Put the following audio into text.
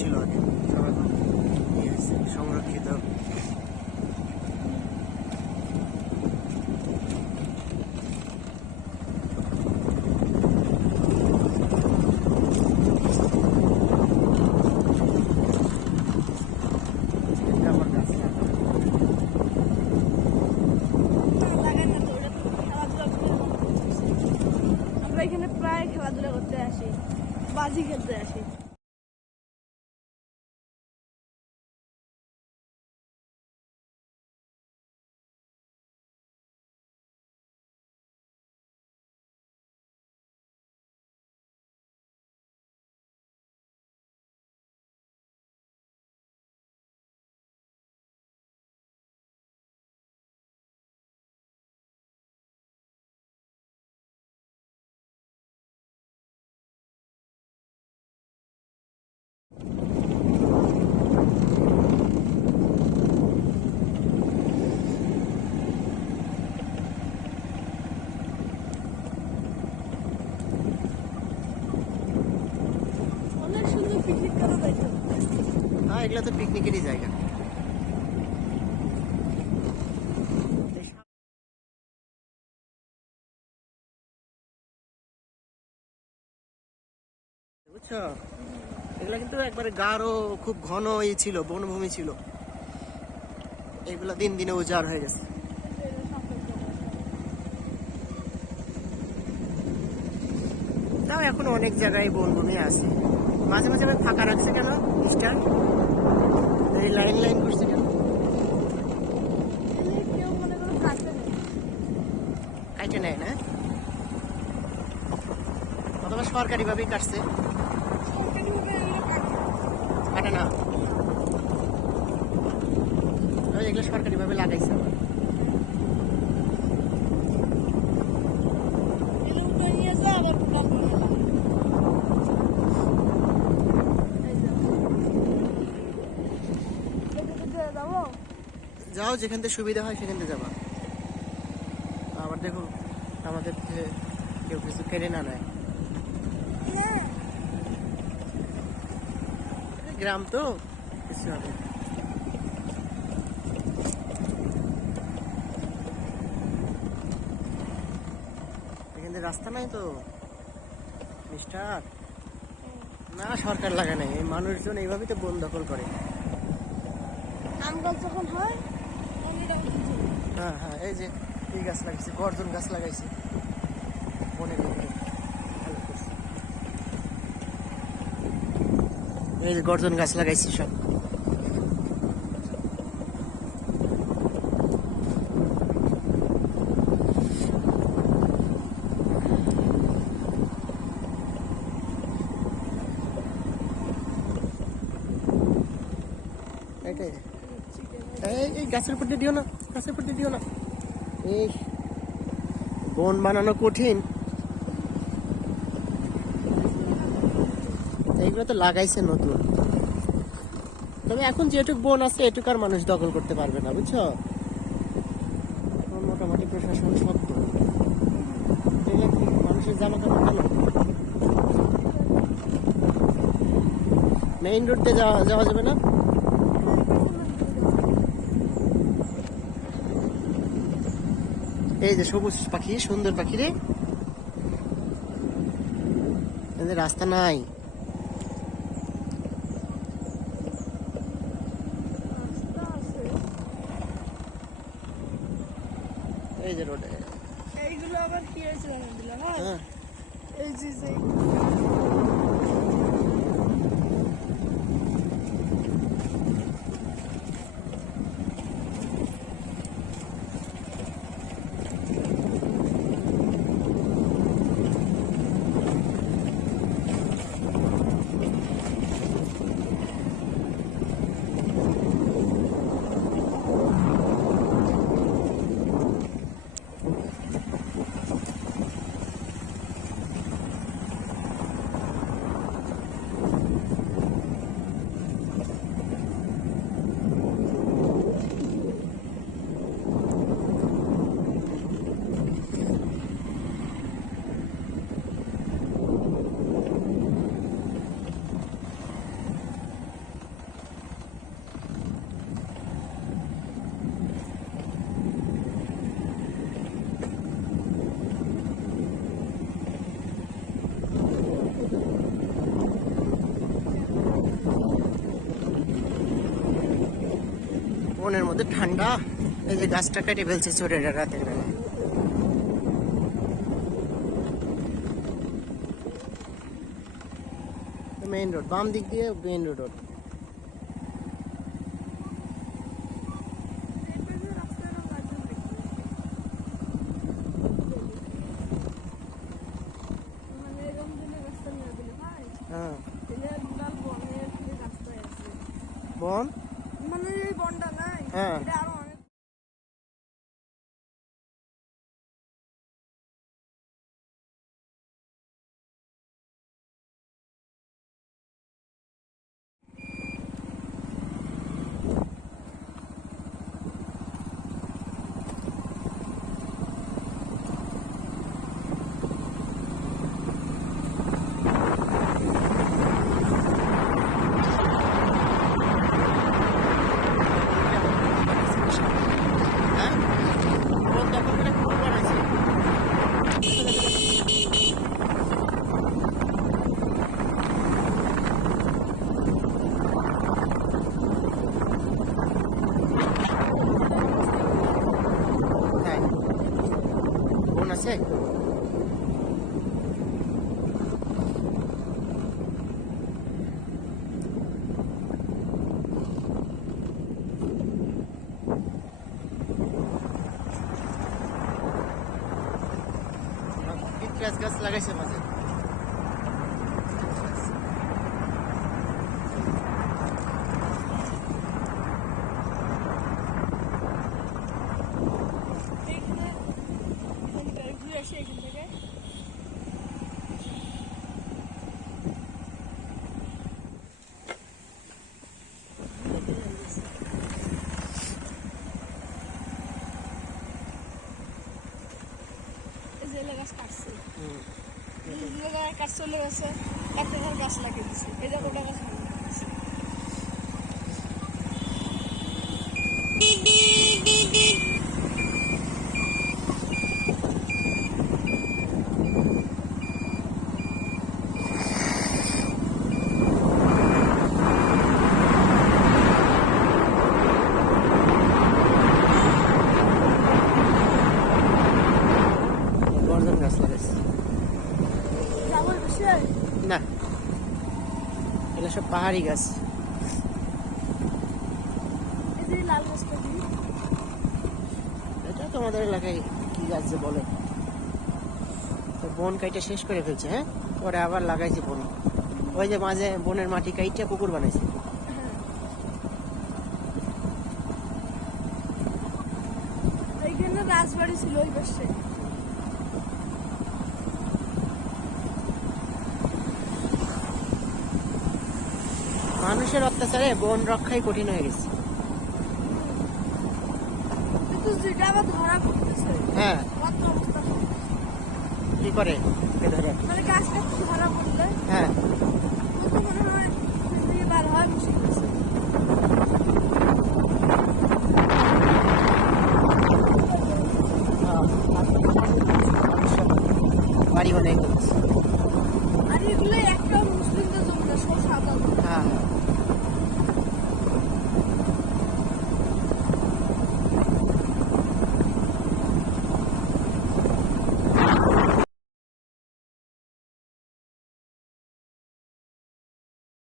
ছিল আগে, সব এখন সংরক্ষিত। এখানে প্রায় খেলাধুলা করতে আসি, বাজি খেলতে আসি। হ্যাঁ, এগুলো তো পিকনিকেরই জায়গা। বুঝছো, এগুলা কিন্তু একবারে গাঢ়, খুব ঘন ছিল, বনভূমি ছিল। এগুলা দিন দিনে উজাড় হয়ে গেছে। তাও এখন অনেক জায়গায় বনভূমি আছে। মাঝে মাঝে ফাঁকা রাখছে কেন স্টার? এই লাইন লাইন করছে কেন? কাটে নেয় না, অথবা সরকারি ভাবেই কাটছে, কাটে না। এগুলো সরকারি ভাবে লাগাইছে। যাও, যেখান থেকে সুবিধা হয় সেখান থেকে যাবা। আবার দেখো আমাদের কেউ কিছু কেড়ে না নেয়। গ্রাম তো কিছু হবে। এখান থেকে রাস্তা নাই তো মিস্টার। না, সরকার লাগা নাই, এই মানুষজন এইভাবেই তো বন দখল করে। যখন হয়, হ্যাঁ হ্যাঁ, এই যে এই গাছ লাগাইছে, গর্জন গাছ লাগাইছে বনের ভিতরে। এই যে গর্জন গাছ লাগাইছে সব। এই গাছের উপর দিয়ে দিও না, গাছের উপর দিয়ে দিও না। এই বন বানানো কঠিন। এইগুলো তো লাগাইছে নতুন, তবে এখন যেটুকু বন আছে এটুকু আর মানুষ দখল করতে পারবে না, বুঝছো। মোটামুটি প্রশাসন শক্ত। মানুষের জামা কাপড় কেন মেইন রোড দিয়ে যাওয়া যাবে না? এই যে সবুজ পাখি, সুন্দর পাখি রে, রাস্তা নাই। এই যে রোডে এইগুলো আবার কি হয়েছে দিল না, এই যে বনের মধ্যে ঠান্ডা। এই যে গাছটা কেটে ফেলছে চোরেরা রাতের বেলা। মেইন রোড, বাম দিক দিয়ে মেইন রোড। হ্যাঁ, বন মানে এই বনটা নাই, হ্যাঁ। এটা আরো অনেক। হ্যাঁ, বন দখল করে পুকুর বানাইছে। হ্যাঁ, বন আছে। পিঁপড়াছ গাছ লাগাইছে মাঝে। এখানে ঘুরে আসি এখান থেকে। এই যে এলাকা গাছ কাটছে, গাছ চলে গেছে, একটা গাছ লাগিয়ে দিচ্ছে, এই যে ওটা গাছ লাগিয়ে দিচ্ছে। গর্জন গাছ লাগাইছে। যাবো বিষয় না, এগুলো সব পাহাড়ি গাছ। এই যে লাল গাছটা দিই। এটা তোমাদের এলাকায় কি গাছ যে বলে? তো বন কাইটা শেষ করে ফেলছে, হ্যাঁ, পরে আবার লাগাইছে বন। ওই যে মাঝে বনের মাটি কাইটা পুকুর বানাইছে। এইখানে রাজবাড়ি ছিল ওই পাশে। মানুষের অত্যাচারে বন রক্ষাই কঠিন হয়ে গেছে। কিন্তু যেটা আবার ধরা পড়তেছে, হ্যাঁ, কত অবস্থা। কি করে ওকে ধরে? মানে গাছ কাটতে ধরা পড়লে হ্যাঁ, তো মনে হয় জিন্দগি বার হওয়া মুশকিল আছে। বাড়ি বানাই করেছে। আর এগুলো একটা মুসলিমদের জমি না, সব সাদা। হ্যাঁ,